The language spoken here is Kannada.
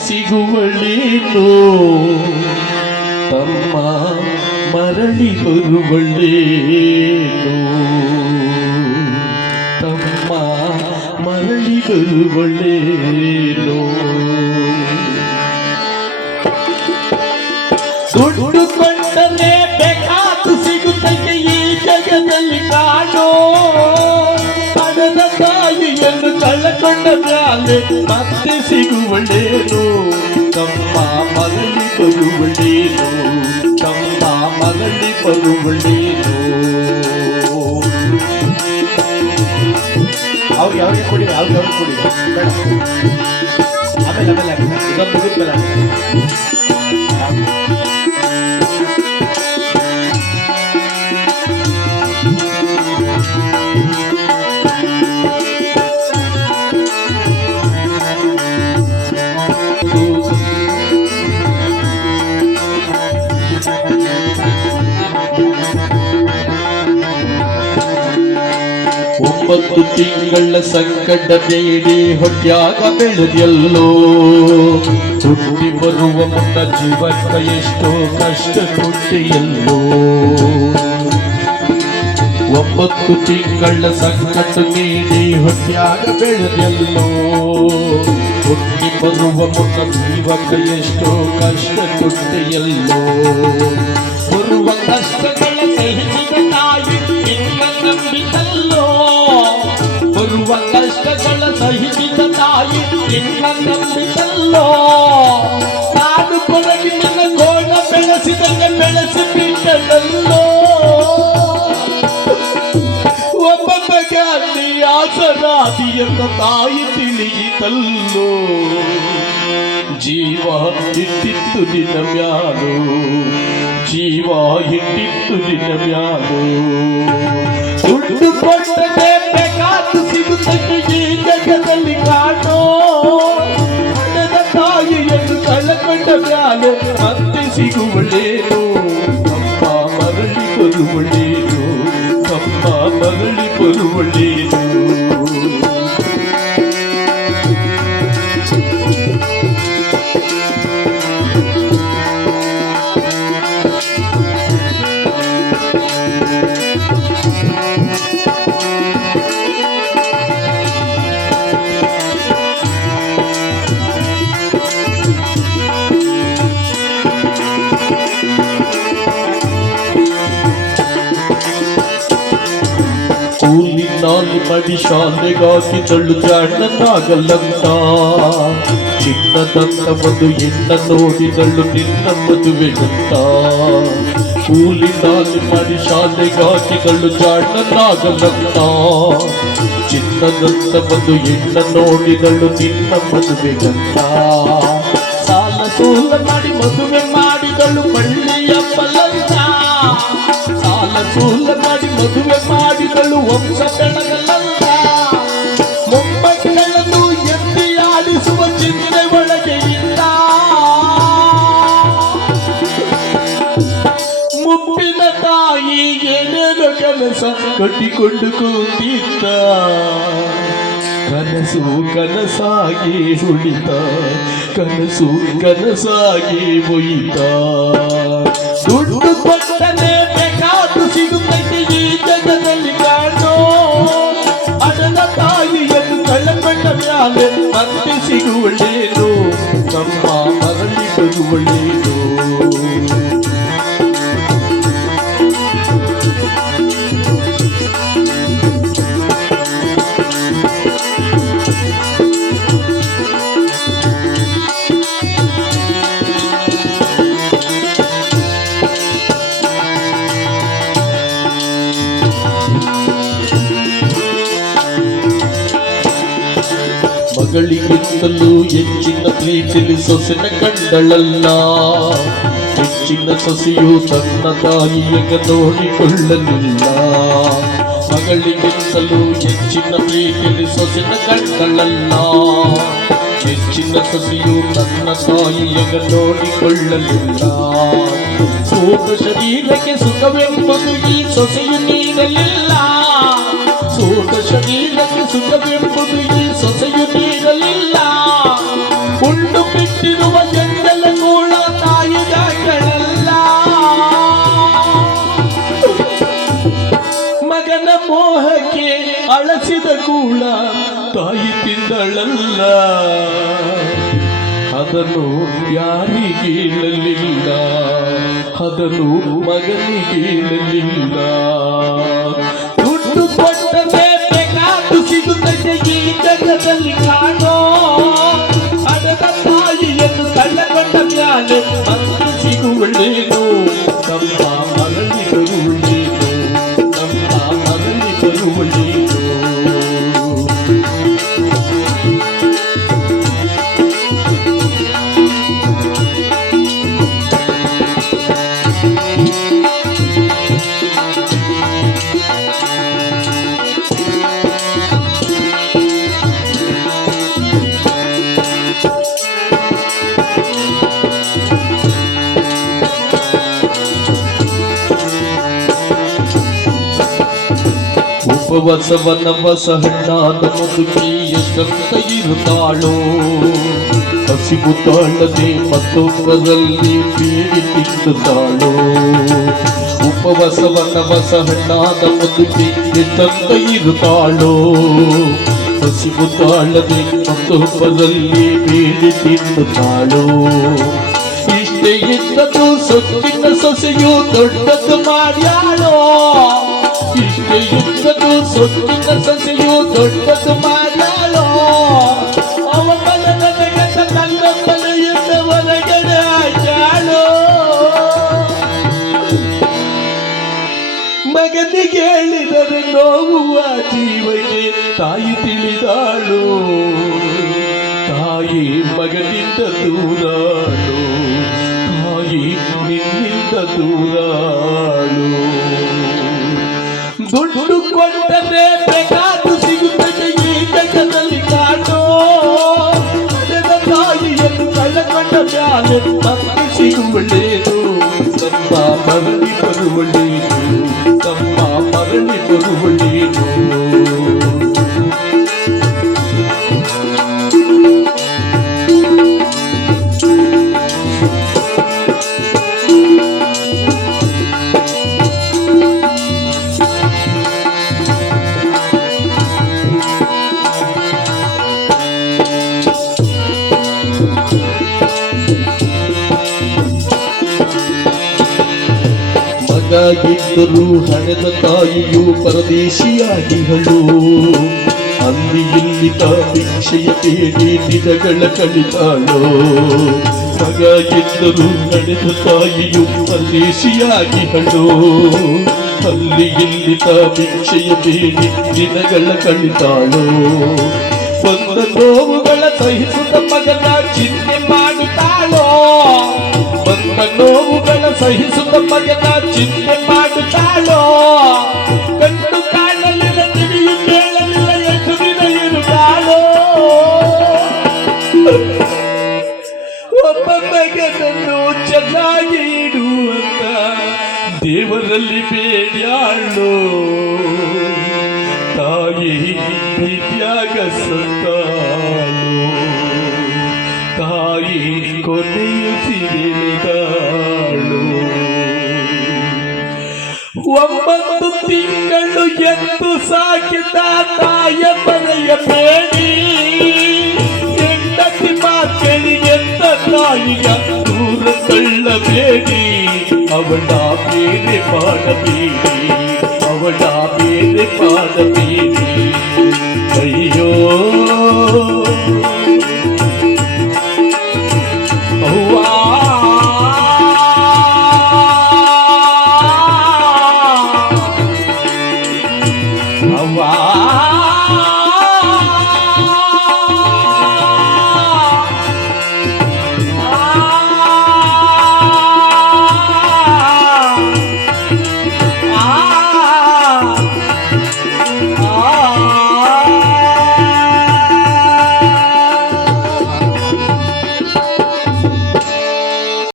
ಸಿಗುವಳೇನೋ ತಮ್ಮ ಮರಳಿ ಬರುವಳೇನೋ ತಮ್ಮ ಮರಳಿ ಬರುವಳೇನೋ ದುಡ್ಡು ಕೊಂಡರೆ ಬೇಕಾದು ಸಿಗುತ್ತದೆ ಈ ಜಗದಲ್ಲಿ ಕಾಣೋ ಹಣದ ತಾಯಿಯನ್ನು ಕಳಕೊಂಡ ಮ್ಯಾಲೆ ಮತ್ತೆ ಸಿಗುವಳೇನೋ ತಮ್ಮ ಮರಳಿ ಬರುವಳೇನೋ ತಮ್ಮ ಮರಳಿ ಬರುವಳೇನೋ ಅವ್ರಿಗೆ ಕೊಡಿ ಅವ್ರಿಗೆ ಕೊಡಿ ಬೇಡ ಆಮೇಲೆ ಇದೊಂದು ಮುಗಿದ್ಮೇಲೆ ಒಂಬತ್ತು ತಿಂಗಳ ಸಂಕಟ ಬೇಡಿ ಹೊಟ್ಯಾಗ ಬೆಳೆದೆಲ್ಲೋ ಹುಟ್ಟಿ ಬರುವ ಮುನ್ನ ಜೀವನ ಎಷ್ಟೋ ಕಷ್ಟ ಕೊಟ್ಟಿಯಲ್ಲೋ ಒಂಬತ್ತು ತಿಂಗಳ ಸಂಕಟ ನೀಡಿ ಹೊಟ್ಯಾಗ ಬೆಳೆದೆಲ್ಲೋ ಹುಟ್ಟಿ ಬರುವ ಮುನ್ನ ಜೀವನ ಎಷ್ಟೋ ಕಷ್ಟ ಕೊಟ್ಟಿಯಲ್ಲೋ ಬರುವ ಕಷ್ಟಗಳ ಸಹಿಸಿದ ತಾಯಿ ನಿನ್ನ ನಂಬಿದಲ್ಲೋ ಬರುವ ಕಷ್ಟಗಳ ಸಹಿಸಿದ ತಾಯಿ ನಿನ್ನ ನಂಬಿದಲ್ಲೋ ನಾನು ಕೊಡಗಿ ನಿನ್ನ ಗೋಣ ಬೆಳೆಸಿದಂಗೆ ಬೆಳೆಸಿ ಬಿಟ್ಟದಲ್ಲೋ ಒಬ್ಬ ಗಾಂಧಿ ಆಸರಾದಿ ಎಂದ ತಾಯಿ ತಿಳಿಯಿತಲ್ಲೋ ಜೀವ ಇಟ್ಟಿತ್ತು ನಿನ್ನ ಮ್ಯಾಲು ಜೀವ ಇಟ್ಟಿತ್ತು ನಿನ್ನ ಮ್ಯಾಲು ದುಡ್ಡು ಕೊಟ್ಟರೆ ಬೇಕಾದು ಸಿಗುತ್ತದೆ ಈ ಜಗದಲ್ಲಿ ಕಾಣೋ ಹಣದ ತಾಯಿಯನ್ನು ಕಳಕೊಂಡ ಮ್ಯಾಲೆ ಮತ್ತೆ ಸಿಗುವಳೇನೋ ತಮ್ಮ ಮರಳಿ ಬರುವಳೇನೋ ತಮ್ಮ ಮರಳಿ ಬರುವಳೇನೋ ಕೂಲಿನಾಲಿ ಮಡಿ ಶಾಲೆಗಾಗಿ ತಳ್ಳು ಜಾಣನಾಗಲ್ಲಂತ ಚಿನ್ನದಂತ ಒಂದು ಹೆಣ್ಣ ನೋಡಿದಳು ನಿನ್ನ ಮದುವೆಗಂತ ಕೂಲಿನಾಲಿ ಮಡಿ ಶಾಲೆಗಾಗಿ ತಳ್ಳು ಜಾಣನಾಗಲ್ಲಂತ ಚಿನ್ನದಂತ ಒಂದು ಹೆಣ್ಣ ನೋಡಿದಳು ನಿನ್ನ ಮದುವೆಗಂತ ಸಾಲ ಸೂಲ ಮಾಡಿ ಮದುವೆ ಮಾಡಿದಳು ಬಳ್ಳಿಯ ಬಲಂತ ಸಾಲ ಸೂಲ ಮಾಡಿ ಮದುವೆ ಮಾಡಿದಳು ವಂಶ ಬೆಳಗಲಂತ ಮೊಮ್ಮಕ್ಕಳನ್ನು ಎತ್ತಿ ಆಡಿಸುವ ಚಿಂತೆ ಒಳಗೆ ಇಲ್ಲ ಮುಪ್ಪಿನ ತಾಯಿ ಏನೇನು ಕನಸ ಕಟ್ಟಿಕೊಂಡು ಕೂತಿದ್ದ ಕನಸು ಕನಸಾಗಿ ಉಳಿತ ಕನಸು ಕನಸಾಗಿ ಒಯ್ತ ದುಡ್ಡು ಕೊಟ್ಟರೆ ಬೇಕಾದು ಸಿಗುತ್ತದೆ ಈ ಜಗದಲ್ಲಿ ಕಾಣೋ ಹಣದ ತಾಯಿಯನ್ನು ಕಳಕೊಂಡ ಮ್ಯಾಲೆ ಮತ್ತೆ ಸಿಗುವಳೇನೋ ತಮ್ಮ ಮರಳಿ ಬರುವಳೇನೋ ಮಗಳಿಗಿಂತಲೂ ಹೆಚ್ಚಿನ ಪ್ರೀತಿಲಿ ಸೊಸೆನ ಕಂಡಳಲ್ಲ ಹೆಚ್ಚಿನ ಸೊಸೆಯು ತನ್ನ ತಾಯಿಯಗ ನೋಡಿಕೊಳ್ಳಲಿಲ್ಲ ಮಗಳಿಗಿಂತಲೂ ಹೆಚ್ಚಿನ ಪ್ರೀತಿಲಿ ಸೊಸೆನ ಕಂಡಳಲ್ಲ ಹೆಚ್ಚಿನ ಸೊಸೆಯು ತನ್ನ ತಾಯಿಯಗ ನೋಡಿಕೊಳ್ಳಲಿಲ್ಲ ಸೋತ ಶರೀರಕ್ಕೆ ಸುಖವೆಂಬುದು ಈ ಸೊಸೆಯು ನೀಡಲಿಲ್ಲ ಸೋತ ಶರೀರಕ್ಕೆ ಸುಖವೆಂಬುದು ಈ ಸೊಸೆಯು ನೀಡಲಿಲ್ಲ ಉಂಡು ಬಿಟ್ಟು ಹುಟ್ಟಿರುವ ಎಂದೆಲ್ಲ ಕೂಡ ತಾಯಿಗಳಲ್ಲ. ಮಗನ ಮೋಹಕ್ಕೆ ಅಳಸಿದ ಕೂಡ ತಾಯಿ ತಿಂದಳಲ್ಲ. ಅದನ್ನು ಯಾರಿಗೇಳಲಿಲ್ಲ, ಅದನ್ನು ಮಗನಿಗೇಳಲಿಲ್ಲ. ದುಡ್ಡು ಕೊಟ್ಟರೆ ಬೇಕಾದು ಸಿಗುತ್ತದೆ ಈ ಜಗದಲ್ಲಿ ಕಾಣೋ. ಅದರ ತಾಯಿಯನ್ನು ಕಳ್ಳಕೊಂಡ ಮ್ಯಾಲೆ ಮತ್ತೆ ಸಿಗುವಳೇನು. ನಮ್ಮ ಮಗನಿ ಬರುವಳೇನು, ನಮ್ಮ ಮಗನಿ ಬರುವಳೇನು. ಉಪವಾಸವನವಸ ಹಣ್ಣಾದ ಮುದುಕಿ ಎಷ್ಟಂತ ಇರುತ್ತಾಳೋ. ಹಸಿವು ತಾಳದೆ ಮತ್ತೊಬ್ಬರಲ್ಲಿ ಬೇಡಿ ತಿನ್ನುತ್ತಾಳೋ. ಉಪವಾಸವನವಸ ಹಣ್ಣಾದ ಮುದುಕಿ ಎಷ್ಟಂತ ಇರುತ್ತಾಳೋ. ಹಸಿವು ತಾಳದೆ ಮತ್ತೊಬ್ಬರಲ್ಲಿ ಬೇಡಿ ತಿನ್ನುತ್ತಾಳೋ. ಇಷ್ಟೇ ಇದ್ದದು ಸೊತ್ತಿನ ಸೊಸೆಯು ದೊಡ್ಡದು ಮಾಡ್ಯಾಳೋ. ಇಷ್ಟೇ ಇದ್ದದು ಸೊತ್ತಿನ ಸೊಸೆಯು ದೊಡ್ಡದು ಮಾಡ್ಯಾಳೋ. ಅವನ ನನಗತ ತನ್ನ ಮನೆಯಿಂದ ಹೊರಗಡೆ ಹಾಕ್ಯಾಳೋ. ಮಗನಿಗೆ ಹೇಳಿದರೆ ನೋವು ಆ ಜೀವಕ್ಕೆ ತಾಯಿ ತಿಳಿದಾಳು. ತಾಯಿ ಮಗನಿಂದ ದೂರಾಳು, ತಾಯಿ ನಿನ್ನಿಂದ ದೂರಾಳು. ದುಡ್ಡು ಕೊಟ್ಟರೆ ಬೇಕಾದು ಸಿಗುತ್ತದೆ ಈ ಜಗದಲ್ಲಿ ಕಾಣೋ. ತಾಯಿಯನ್ನು ಕಳ್ಳಕೊಂಡ ಮ್ಯಾಲೆ ಮತ್ತೆ ಸಿಗುವಳೇನು. ನಮ್ಮ ಮರಳಿ ಬರುವಳೇನು, ನಮ್ಮ ಮರಳಿ ಬರುವಳೇನು. ಮಗಾಗಿದ್ದರೂ ಹಣದ ತಾಯಿಯು ಪರದೇಶಿಯಾಗಿಹಳು. ಅಲ್ಲಿ ಇಲ್ಲಿ ಭಿಕ್ಷೆಯ ಬೇಡಿ ದಿನಗಳ ಕಳಿತಾಳೋ. ಮಗಾಗಿದ್ದರೂ ಹಣದ ತಾಯಿಯು ಪರದೇಶಿಯಾಗಿಹಳು. ಅಲ್ಲಿ ಇಲ್ಲಿ ಭಿಕ್ಷೆಯ ಬೇಡಿ ದಿನಗಳ ಕಳಿತಾಳೋ. ಬಂದ ನೋವುಗಳ ಸಹಿಸುತ್ತ ಮಗನ ಚಿಂತೆ ಮಾಡುತ್ತಾಳೋ. ಬಂದ ನೋವುಗಳ ಸಹಿಸುತ್ತ ಮಗನ ಚಿಂತೆ ಮಾಡುತ್ತಾಳೋ. ಕಣ್ಣು ಕಾಣಲಿಲ್ಲ, ಕಿವಿಯು ಕೇಳಲಿಲ್ಲ, ಎಷ್ಟು ದಿನ ಇರುತ್ತಾಳೋ. ಒಬ್ಬ ಮಗನನ್ನು ಚೆನ್ನಾಗಿ ಇಡುವಂತ ದೇವರಲ್ಲಿ ಬೇಡ್ಯಾಳೋ. ತಾಯಿ ವಿದ್ಯಾಗ ಸತ್ತಾಳು, ತಾಯಿ ಕೊನೆಯುಸಿರೆಳೆದಾಳು. 9 ತಿಂಗಳು ಎದ್ದು ಸಾಕಿದ ತಾಯ ಮನೆಯ ಬೇಡಿ. ಹೆಂಡತಿ ಮಾತೇಳಿ ಎದ್ದ ತಾಯಿಯ ದೂರ ತಳ್ಳಬೇಡಿ. ಅವಳ ಬೇರೆ ಮಾಡಬೇಡಿ, ಅವಳ ಬೇರೆ ಮಾಡಬೇಡಿ. ಅಯ್ಯೋ ಅವ್ವಾ, ಅವ್ವಾ